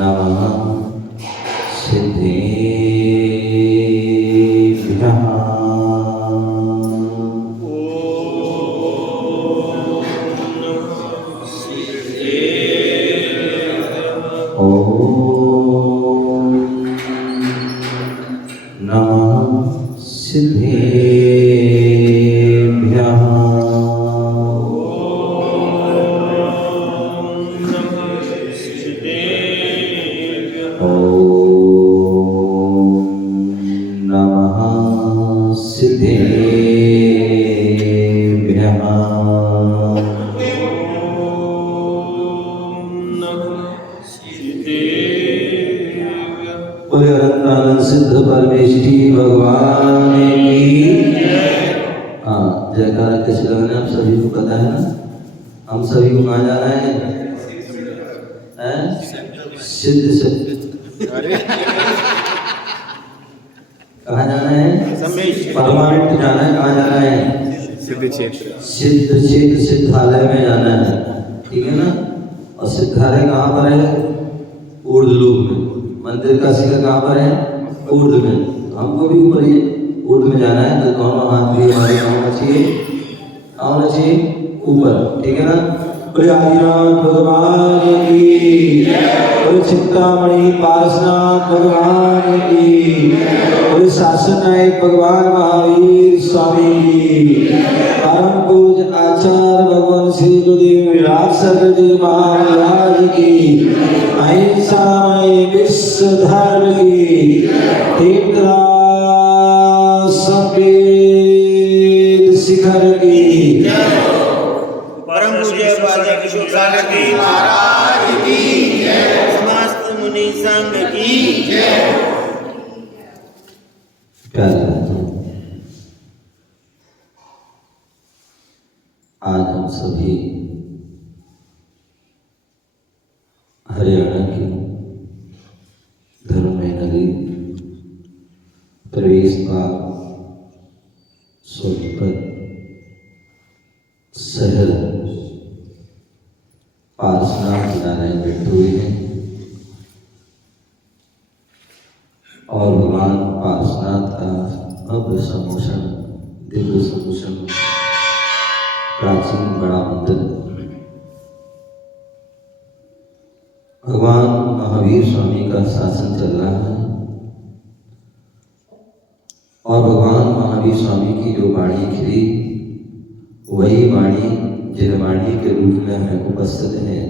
नमः सिद्धेभ्यः। सिद्ध परमेश्वरी भगवान की जयकारा कैसे लगाना आप सभी को पता है ना। हम सभी को कहाँ जाना है? सिद्ध से कहाँ जाना है? परमानेंट जाना है। कहाँ जाना है? सिद्ध क्षेत्र सिद्धालय में जाना है, ठीक है ना। और सिद्धालय कहाँ पर है? ऊर्ध्वलोक में। मंदिर का शिखर कहाँ पर है? ऊर्ध्व में। हमको भी ऊपर ही ऊर्ध्व में जाना है, तो दोनों हाथ भी हमारे होना चाहिए ऊपर, ठीक है ना। आदिनाथ भगवान की, चिंतामणि पार्श्वनाथ भगवान की, शासन नायक भगवान महावीर स्वामी की, परम पूज्य आचार्य भगवान श्री गुरुदेव विराट सरजी महाराज की, अहिंसामय विश्व धर्म की, तीर्थराज सफेद शिखर की, परम पूज्य बाबा किशोर सागर महाराज की जय, समस्त मुनि संघ की जय। आज हम सभी हरियाणा की धर्ममय नगरी प्रवेश द्वार सोनीपत शहर पार्श्वनाथ नारायण बैठे हुए हैं और भगवान पार्श्वनाथ का भव्य सम्मोहन, दिव्य सम्मोहन, प्राचीन बड़ा मंदिर भगवान महावीर स्वामी का शासन चल रहा है। और भगवान महावीर स्वामी की जो वाणी खिली, वही वाणी जिनवाणी के रूप में हमें उपस्थित है।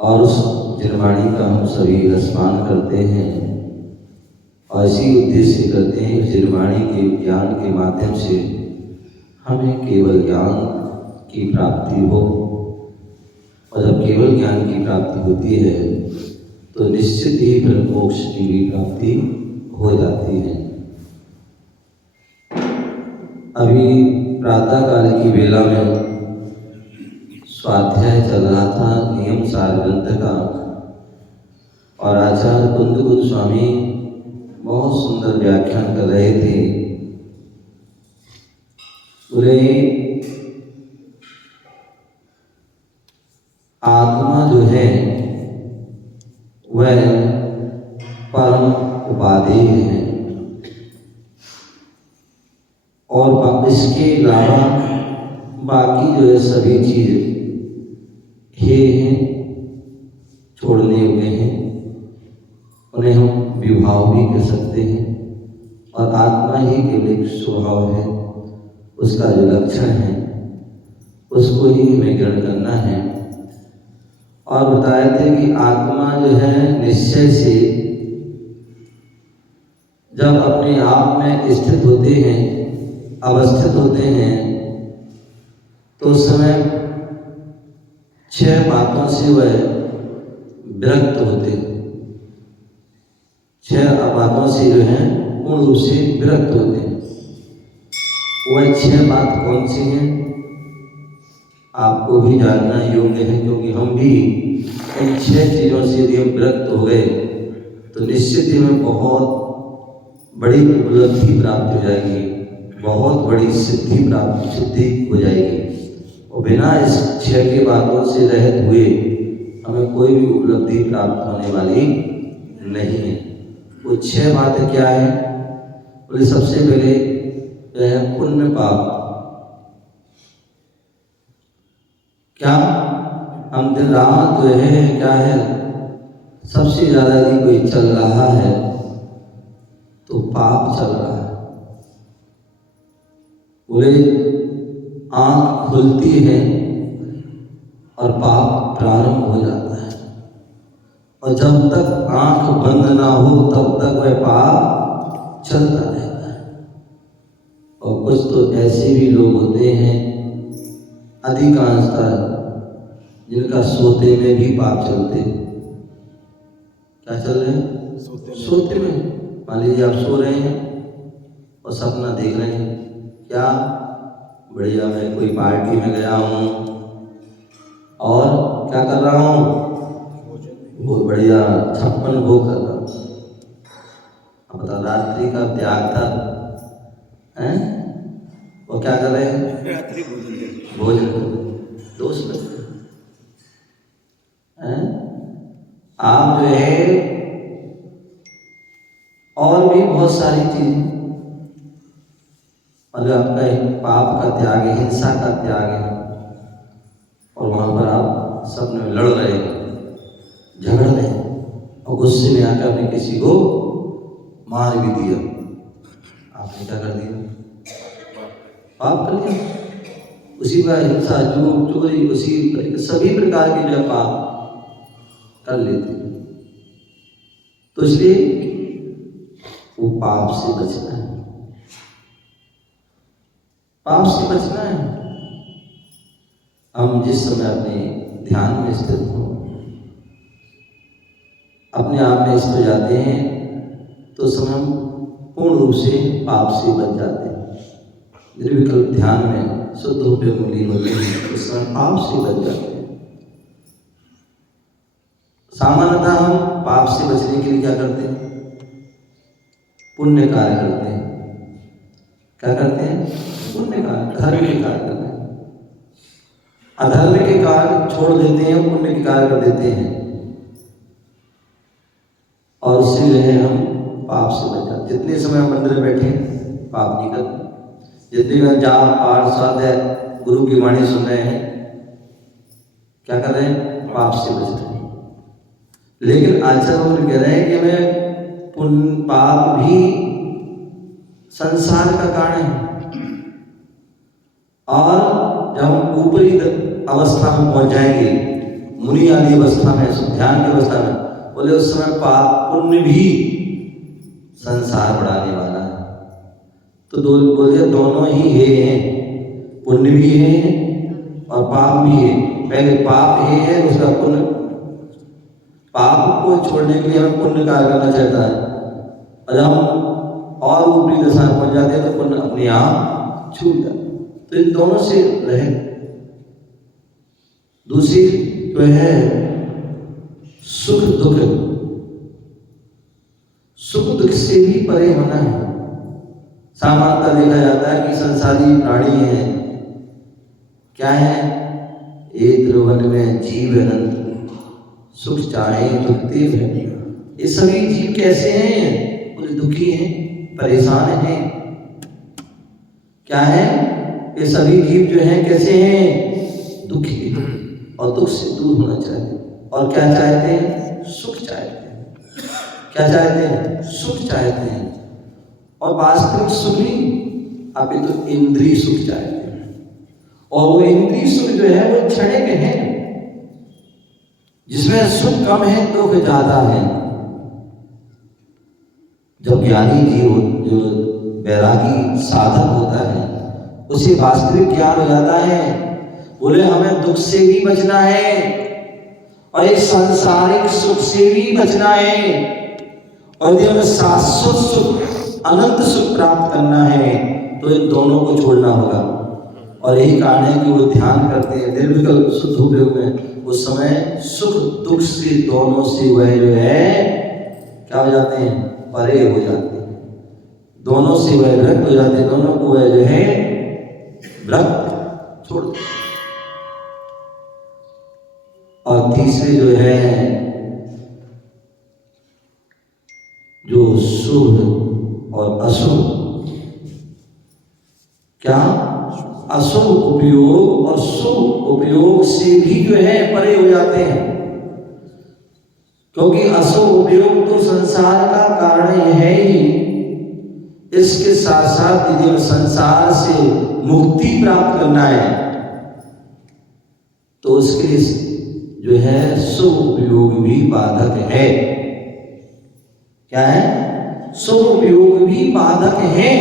और उस जिनवाणी का हम सभी रसपान करते हैं और इसी उद्देश्य से करते हैं कि जिनवाणी के ज्ञान के माध्यम से हमें केवल ज्ञान की प्राप्ति हो। और जब केवल ज्ञान की प्राप्ति होती है तो निश्चित ही फिर मोक्ष की भी प्राप्ति हो जाती है। अभी प्रातःकाल की वेला में स्वाध्याय चल रहा था नियम सार ग्रंथ का, और आचार्य कुंद गोस्वामी बहुत सुंदर व्याख्यान कर रहे थे। बोले आत्मा जो है वह परम उपाधि है, और इसके अलावा बाकी जो है सभी चीज हे हैं, छोड़ने हुए हैं, उन्हें हम विभाव भी कह सकते हैं। और आत्मा ही केवल एक स्वभाव है, उसका जो लक्षण है उसको ही हमें ग्रहण करना है। और बताए थे कि आत्मा जो है निश्चय से जब अपने आप में स्थित होते हैं, अवस्थित होते हैं, तो उस समय 6 बातों से वह विरक्त होते हैं। 6 बातों से जो है पूर्ण रूप से विरक्त होते हैं। वह 6 बात कौन सी हैं आपको भी जानना योग्य है, क्योंकि हम भी इन 6 चीज़ों से यदि हम विरक्त हो गए तो निश्चित ही हमें बहुत बड़ी उपलब्धि प्राप्त हो जाएगी, बहुत बड़ी सिद्धि हो जाएगी। और बिना इस 6 की बातों से रहित हुए हमें कोई भी उपलब्धि प्राप्त होने वाली नहीं है। वो 6 बातें क्या है? बोले सबसे पहले जो है पुण्य पाप। क्या हम दिन रात जो है क्या है, सबसे ज्यादा यदि कोई चल रहा है तो पाप चल रहा है। बोले आंख खुलती है और पाप प्रारंभ हो जाता है, और जब तक आंख बंद ना हो तब तक वह पाप चलता रहता है। और कुछ तो ऐसे भी लोग होते हैं, अधिकांशतः जिनका सोते में भी पाप चलते। क्या चल रहे हैं? सोते में। मान लीजिए आप सो रहे हैं और सपना देख रहे हैं, क्या बढ़िया मैं कोई पार्टी में गया हूँ और क्या कर रहा हूँ, बहुत बढ़िया 56 भोग कर रहा हूँ। अब बता, रात्रि का त्याग था हैं, वो क्या कर रहे हैं? रात्रि भोजन दोष में आप जो है और भी बहुत सारी चीज, मतलब आपका एक पाप का त्याग है, हिंसा का त्याग है, और वहां पर आप सपने में लड़ रहे हैं, झगड़ रहे हैं, और गुस्से में आकर आपने किसी को मार भी दिया। आपने क्या कर दिया? पाप कर दिया। उसी का हिंसा, झूठ, चोरी, उसी सभी प्रकार के जो पाप कर लेते हैं। तो इसलिए वो पाप से बचना है, पाप से बचना है। हम जिस समय अपने ध्यान में स्थित हो, अपने आप में स्थित हो जाते हैं, तो समय हम पूर्ण रूप से पाप से बच जाते हैं। निर्विकल्प ध्यान में शुद्ध होते लीन होते हैं, उस समय पाप से बच जाते हैं। सामान्यतः हम पाप से बचने के लिए क्या करते हैं? पुण्य कार्य करते हैं। क्या करते हैं? पुण्य कार्य, धर्म के कार्य करते हैं। अधर्म के कार्य छोड़ देते हैं, पुण्य के कार्य कर देते हैं, और उससे जो है हम पाप से बच जाते। जितने समय हम मंदिर में बैठे पाप नहीं करते, जितने जाप पाठ स्वाध्याय गुरु की वाणी सुन रहे हैं, क्या कर रहे हैं? पाप से बच रहे हैं। लेकिन आचार्य कह रहे हैं कि हमें पुण्य पाप भी संसार का कारण है, और जब हम ऊपरी अवस्था में पहुंच जाएंगे, मुनि आदि अवस्था में, ध्यान की अवस्था में, बोले उस समय पाप पुण्य भी संसार बढ़ाने वाला है। तो बोले दोनों ही हैं, पुण्य भी है और पाप भी है। पहले पाप है, उसका पुण्य। पाप को छोड़ने के लिए हमें पुण्य कार्य करना चाहता है, और हम और ऊपरी दशा में पहुंच जाते हैं तो पुण्य अपने आप छूट जाता है। तो इन दोनों से रहे। दूसरी तो है सुख दुख। सुख दुख से भी परे होना है। सामान्यतः देखा जाता है कि संसारी प्राणी है, क्या है? एक ध्रुवन में जीव अनंत, सुख चाहे दुख ते भय। ये सभी जीव कैसे हैं? बोले दुखी हैं, परेशान हैं। क्या है? ये सभी जीव जो हैं कैसे हैं? दुखी हैं, और दुख से दूर होना चाहते हैं। और क्या चाहते हैं? सुख चाहते हैं। क्या चाहते हैं? सुख चाहते हैं। और वास्तविक सुख नहीं, आप ये तो इंद्रिय सुख चाहते हैं, और वो इंद्रिय सुख जो है वो क्षणिक है, जिसमें सुख कम है दुख ज्यादा है। जब ज्ञानी जीव, जो वैरागी साधक होता है, उसे वास्तविक ज्ञान हो जाता है। बोले हमें दुख से भी बचना है और इस सांसारिक सुख से भी बचना है, और यदि हमें शाश्वत सुख, अनंत सुख प्राप्त करना है तो इन दोनों को छोड़ना होगा। और यही कारण है कि वो ध्यान करते हैं निर्विकल्प शुद्ध उपयोग में। उस समय सुख दुख से, दोनों से वह जो है क्या हो जाते हैं? परे हो जाते हैं। दोनों से वह विरक्त हो जाते हैं, दोनों को वह जो है विरक्त छोड़ देते। और तीसरे जो है जो शुभ और अशुभ, क्या अशुभ उपयोग और शुभ उपयोग से भी जो है परे हो जाते हैं, क्योंकि अशुभ उपयोग तो संसार का कारण है ही, इसके साथ साथ यदि संसार से मुक्ति प्राप्त करना है तो उसके लिए जो है शुभ उपयोग भी बाधक है। क्या है? शुभ उपयोग भी बाधक है।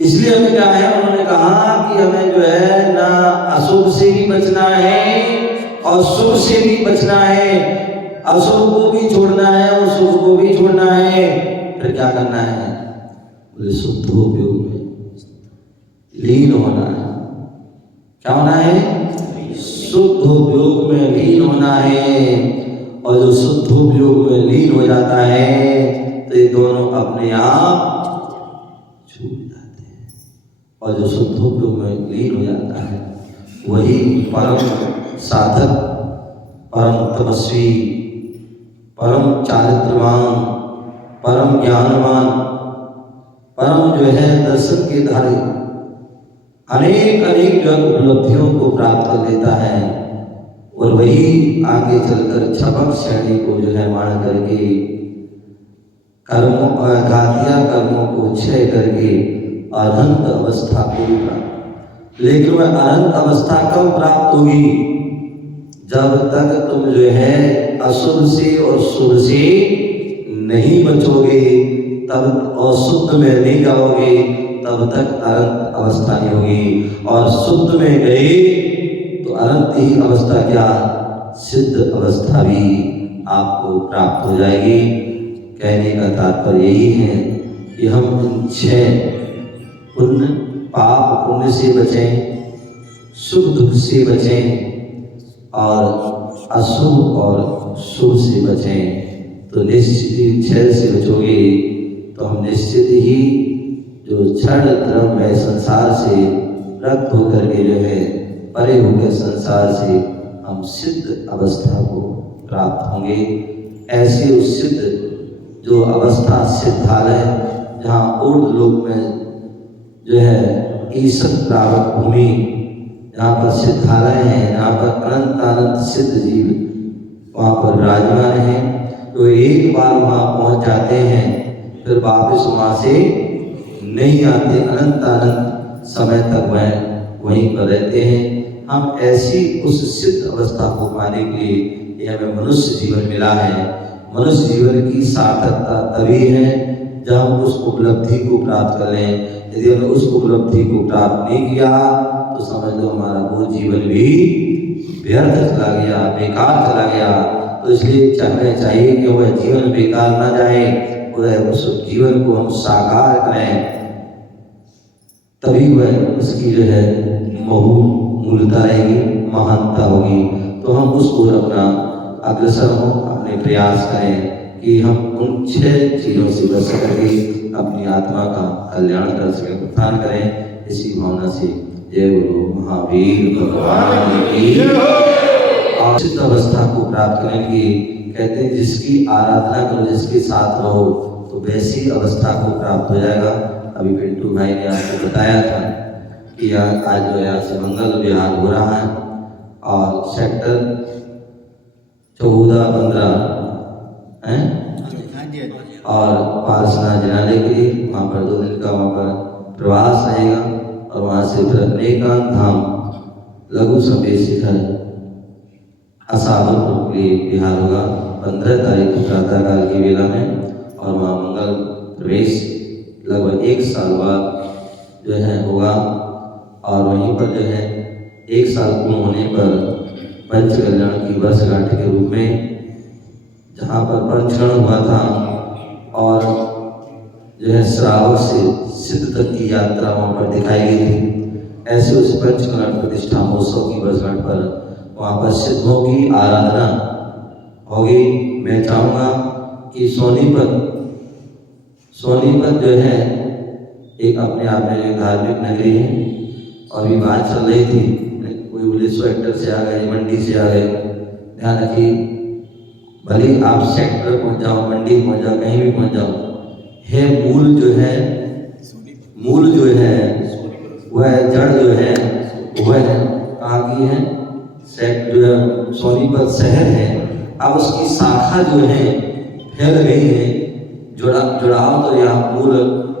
इसलिए हमें क्या है, उन्होंने कहा कि हमें जो है ना अशुभ से भी बचना है और शुभ से भी बचना है, अशुभ को भी छोड़ना है और शुभ को भी छोड़ना है। फिर क्या करना है? बोले शुद्ध उपयोग में लीन होना है। क्या होना है? शुद्ध उपयोग में लीन होना है। और जो शुद्ध उपयोग में लीन हो जाता है तो ये दोनों अपने आप छूट जाते हैं। और जो शुद्ध उपयोग में लीन हो जाता है वही परम साधक, परम तपस्वी, परम चारित्रवान, परम ज्ञानवान, परम जो है दर्शन के धारी अनेक अनेक जो उपलब्धियों को प्राप्त कर लेता है। और वही आगे चलकर छपक श्रेणी को जो है मान करके कर्मों घातिया कर्मों को क्षय करके अनंत अवस्था को प्राप्त। लेकिन वह अनंत अवस्था कब प्राप्त होगी? जब तक तुम जो है अशुभ से और शुभ से नहीं बचोगे, तब और शुद्ध में नहीं जाओगे, तब तक अनंत अवस्था नहीं होगी। और शुद्ध में गए तो अनंत ही अवस्था, क्या सिद्ध अवस्था भी आपको प्राप्त हो जाएगी। कहने का तात्पर्य यही है कि हम इन 6 पुण्य, पाप पुण्य से बचें, सुख दुख से बचें और अशुभ और शुभ से बचें। तो निश्चित ही 6 से बचोगे तो हम निश्चित ही जो क्षण द्रव्य है संसार से रक्त होकर के जो है परे होकर संसार से हम सिद्ध अवस्था को प्राप्त होंगे। ऐसी उस सिद्ध जो अवस्था सिद्धालय, जहाँ ऊर्ध्व लोक में जो है ईश्वर प्राप्त भूमि, जहाँ पर सिद्धालय है, जहाँ पर अनंत अनंत सिद्ध जीव वहाँ पर विराजमान है। तो एक बार वहाँ पहुँच जाते हैं फिर वापस वहाँ से नहीं आते, अनंत अनंत समय तक वह वहीं पर रहते हैं। हम ऐसी उस सिद्ध अवस्था को पाने के लिए हमें मनुष्य जीवन मिला है। मनुष्य जीवन की सार्थकता तभी है जब हम उस उपलब्धि को प्राप्त कर लें। यदि हमने उस उपलब्धि को प्राप्त नहीं किया तो समझ लो हमारा वो जीवन भी व्यर्थ चला गया, बेकार चला गया। तो इसलिए हमें चाहिए कि वह जीवन बेकार ना जाए, वह उस जीवन को हम साकार करें, तभी वह उसकी जो है मूलता रहेगी, महानता होगी। तो हम उस ओर अपना अग्रसर हों, अपने प्रयास करें कि हम उन 6 चीज़ों से बच सके, अपनी आत्मा का कल्याण कर सके, उत्थान करें। इसी भावना से जय गुरु महावीर भगवान की। और सिद्ध अवस्था को प्राप्त करने की कहते हैं जिसकी आराधना करो, जिसके साथ रहो तो वैसी अवस्था को प्राप्त हो जाएगा। अभी पिंटू भाई ने आपको बताया था कि आज जो यहाँ से मंगल विहार हो रहा है और सेक्टर 14-15 है और पारसना जनाने के लिए वहाँ पर 2 दिन का वहाँ पर प्रवास रहेगा। और वहाँ से फिर अनेकांत धाम लघु संवेश शिखर असावरपुर के लिए विहार होगा 15 तारीख को प्रातःकाल की वेला में। और वहाँ मंगल प्रवेश लगभग 1 साल बाद जो है होगा। और वहीं पर जो है 1 साल पूर्ण होने पर पंच कल्याण की वर्षगांठ के रूप में जहाँ पर पंचकरण हुआ था और जो है श्रावक से सिद्ध तक की यात्रा वहाँ पर दिखाई गई थी, ऐसे उस पंचकरण प्रतिष्ठा महोत्सव की वर्षगांठ पर वहाँ पर सिद्धों की आराधना होगी। मैं चाहूँगा कि सोनीपत जो है एक अपने आप में एक धार्मिक नगरी है और भी बात चल रही थी, कोई बोले 100 हेक्टर से आ गए, मंडी से आ गए, ध्यान रखिए, भले आप सेक्टर पहुंच जाओ, मंडी पहुंच जाओ, कहीं भी पहुंच जाओ, है मूल जो है वह जड़ जो है वह कहाँ की है, जो है सोनीपत शहर है। अब उसकी शाखा जो है फैल गई है, जुड़ाव तो यहाँ मूल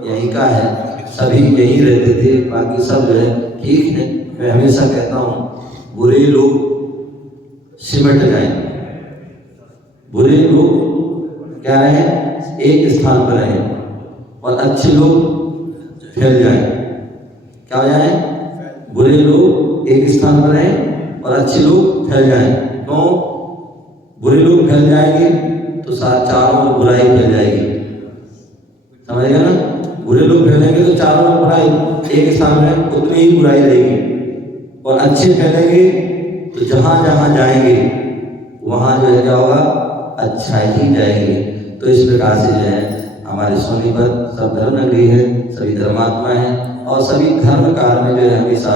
यहीं का है, सभी यहीं रहते थे, बाकी सब जो है ठीक है। मैं हमेशा कहता हूँ बुरे लोग सिमट जाए, बुरे लोग क्या रहे एक स्थान पर रहे और अच्छे लोग फैल जाए। क्या हो जाए, बुरे लोग एक स्थान पर रहें और अच्छे लोग फैल जाएं। तो बुरे लोग फैल जाएंगे तो चारों ओर बुराई फैल जाएगी, समझेगा ना। बुरे लोग फैलेंगे तो चारों ओर बुराई, एक स्थान में उतनी ही बुराई रहेगी। और अच्छे फैलेंगे तो जहाँ जहाँ जाएंगे वहाँ जो है क्या होगा, अच्छा ही जाएंगे। तो इस प्रकार से जो है हमारे सोनीपत सब धर्म नगरी है, सभी धर्मात्मा हैं और सभी धर्म कार्य में जो है हमेशा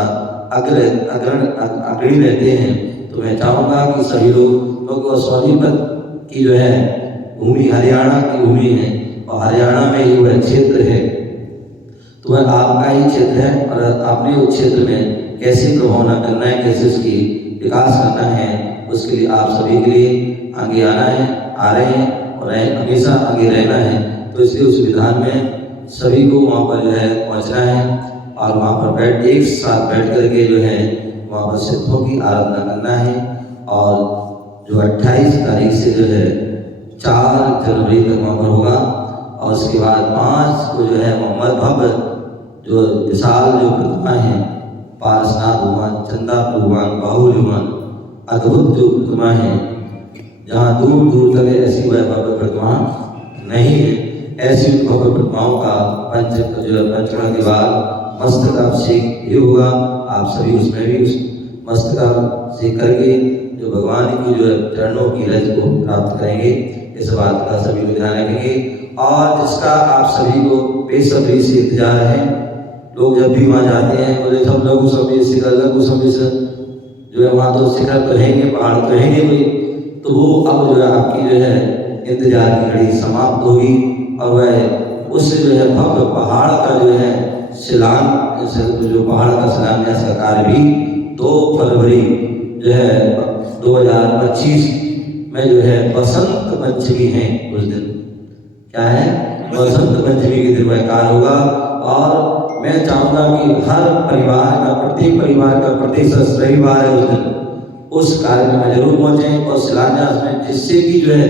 अग्रणी रहते हैं। तो मैं चाहूँगा कि सभी लोग, क्योंकि सोनीपत की जो है भूमि हरियाणा की भूमि है और हरियाणा में ही वह क्षेत्र है, तो वह आपका ही क्षेत्र है और आपने उस क्षेत्र में कैसे प्रभाव न करना है, कैसे उसकी विकास करना है, उसके लिए आप सभी के लिए आगे आना है, आ रहे हैं और हमेशा आगे रहना है। तो इसलिए उस विधान में सभी को वहाँ पर जो है पहुँचना है और वहाँ पर एक साथ बैठ करके जो है वहाँ पर सिद्धों की आराधना करना है। और जो 28 तारीख से जो है 4 जनवरी तक वहाँ पर होगा और उसके बाद 5 को जो है मोहम्मद भव्य जो विशाल जो प्रतिमा है, पारसनाथ भगवान, चंदा भगवान, बाहुल भगवान, अद्भुत जो प्रतिमा है, जहाँ दूर दूर तक ऐसी वह भव्य प्रतिमा नहीं है, ऐसी भव्य प्रतिमाओं का पंचकरण के बाद मस्तकाभिषेक भी होगा। आप सभी उसमें भी उस मस्तकाभिषेक करके जो भगवान की जो चरणों की रज को प्राप्त करेंगे, इस बात का सभी लोग ध्यान रखेंगे। और जिसका आप सभी को बेसब्री से इंतजार है, लोग जब भी वहाँ जाते हैं बोले सब लघु समी से जो है वहाँ तो शिखर तो रहेंगे, पहाड़ तो रहेंगे कोई, तो वो अब जो है आपकी जो है इंतजार की घड़ी समाप्त होगी और वह उससे जो है भव्य पहाड़ का जो है जो पहाड़ का शिलान्यास का कार्य भी 2 फरवरी जो है 2025 में जो है बसंत पंचमी है, उस दिन क्या है, बसंत पंचमी के दिन वह कार्य होगा। और मैं चाहूँगा कि हर परिवार का, प्रत्येक परिवार का प्रत्येक रविवार है उस दिन, उस कार्यक्रम में जरूर पहुँचें और शिलान्यास में, जिससे कि जो है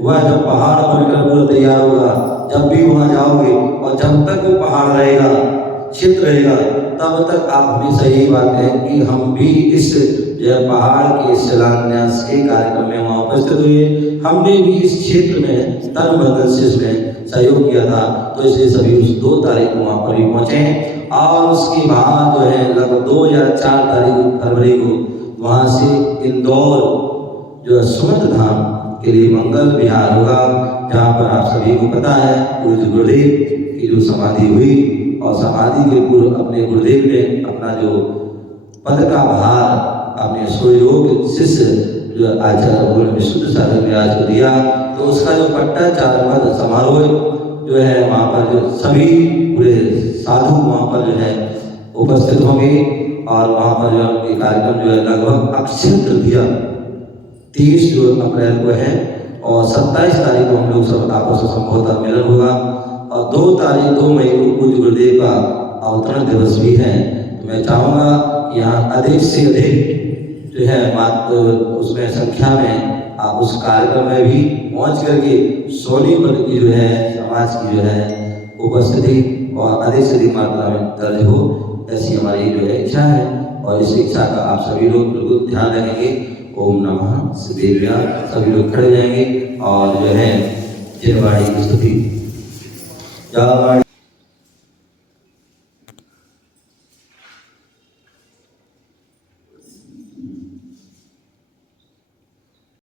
वह जब पहाड़ बनकर पूरा तैयार होगा, जब भी वहाँ जाओगे और जब तक वो पहाड़ रहेगा, क्षेत्र रहेगा, तब तक आप हमेशा यही बात कहें कि हम भी इस जो है पहाड़ के शिलान्यास के कार्यक्रम में वहाँ उपस्थित हुए, हमने भी इस क्षेत्र में तन बदन से इसमें सहयोग किया था। तो इसलिए सभी उस 2 तारीख को वहाँ पर भी पहुँचे और उसके बाद जो है लगभग 2 या 4 तारीख फरवरी को वहाँ से इंदौर जो है सुमंत धाम के लिए मंगल विहार होगा, जहाँ पर आप सभी को पता है पूज्य गुरुदेव की जो समाधि हुई और समाधि के पूर्व अपने गुरुदेव ने अपना जो पद का भार अपने सुयोग शिष्य जो आचार्य विशुद्ध साधक महाराज को दिया, तो उसका जो पट्टाचार समारोह जो है वहाँ पर जो सभी पूरे साधु वहाँ पर जो है उपस्थित होंगे और वहाँ पर जो उनके कार्यक्रम जो है लगभग अक्षय तृतीया 30 जो अप्रैल को है और 27 तारीख को हम लोग सब आपस में संभवतः मिलन होगा और 2 मई को पूज्य गुरुदेव का अवतरण दिवस भी है। तो मैं चाहूँगा कि यहाँ अधिक से अधिक जो है उसमें संख्या में आप उस कार्यक्रम में भी पहुँच करके सोनीपत की जो है समाज की जो है उपस्थिति और अधिक से अधिक मात्रा में दर्ज हो, ऐसी हमारी जो है इच्छा है और इस इच्छा का आप सभी लोग बिल्कुल ध्यान रखेंगे। ओम नमः शिवाय। सभी लोग खड़े जाएंगे और जो है जिनवाड़ी की स्तुति